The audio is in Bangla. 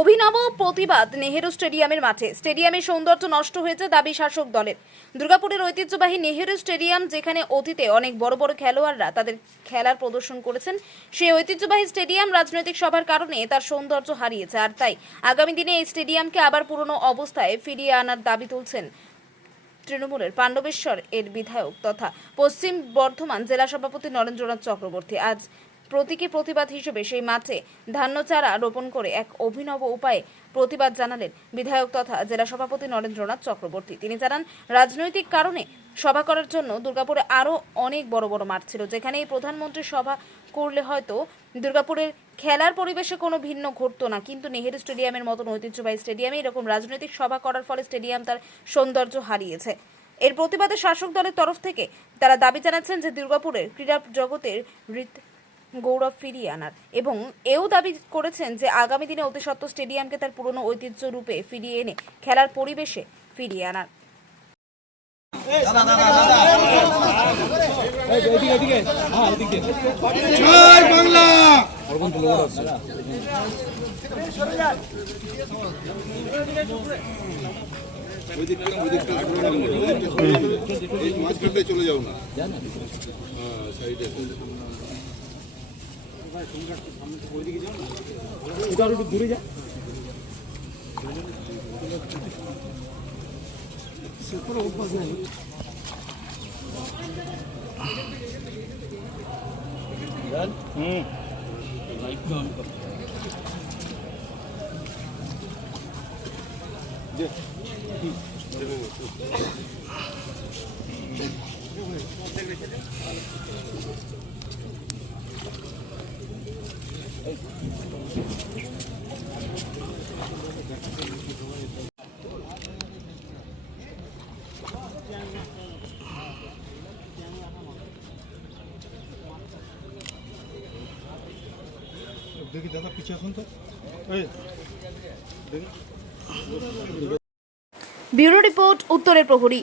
অভিনব প্রতিবাদ নেহেরু স্টেডিয়ামের মাঠে। স্টেডিয়ামের সৌন্দর্য নষ্ট হয়েছে দাবি শাসক দলের। দুর্গাপুরের ঐতিহ্যবাহী নেহেরু স্টেডিয়াম, যেখানে অতীতে অনেক বড় বড় খেলোয়াড়রা তাদের খেলার প্রদর্শন করেছেন, সেই ঐতিহ্যবাহী স্টেডিয়াম রাজনৈতিক সভার কারণে তার সৌন্দর্য হারিয়েছে। আর তাই আগামী দিনে এই স্টেডিয়ামকে আবার পুরনো অবস্থায় ফিরিয়ে আনার দাবি তুলছেন তৃণমূলের পাণ্ডবেশ্বর এর বিধায়ক তথা পশ্চিম বর্ধমান জেলা সভাপতি নরেন্দ্রনাথ চক্রবর্তী। আজ প্রতীকী প্রতিবাদ হিসেবে সেই মাঠে ধান্য চারা রোপণ করে এক অভিনব উপায়ে প্রতিবাদ জানালেন বিধায়ক তথা জেলা সভাপতি নরেন্দ্রনাথ চক্রবর্তী। তিনি জানান, রাজনৈতিক কারণে সভা করার জন্য দুর্গাপুরে আরও অনেক বড় বড় মাঠ ছিল, যেখানে এই প্রধানমন্ত্রী সভা করলে হয়তো দুর্গাপুরের খেলার পরিবেশে কোনো ভিন্ন ঘটতো না, কিন্তু নেহেরু স্টেডিয়ামের মতন ঐতিহ্যবাহী স্টেডিয়ামে এরকম রাজনৈতিক সভা করার ফলে স্টেডিয়াম তার সৌন্দর্য হারিয়েছে। এর প্রতিবাদে শাসক দলের তরফ থেকে তারা দাবি জানাচ্ছেন যে দুর্গাপুরের ক্রীড়া জগতের গৌরব ফিরিয়ে আনার, এবং এও দাবি করেছেন যে আগামী দিনে অতি সত্ত্বর স্টেডিয়ামকে তার পুরনো ঐতিহ্য রূপে ফিরিয়ে এনে খেলার পরিবেশে ফিরিয়ে আনার। জয় বাংলা। মাঝখানটায় চলে যাও না, সাইডে একটু দূরে যা। অভ্যাস নাই। দেখি দাদা পিছে আসুন তো। ব্যুরো রিপোর্ট, উত্তরের প্রহরী।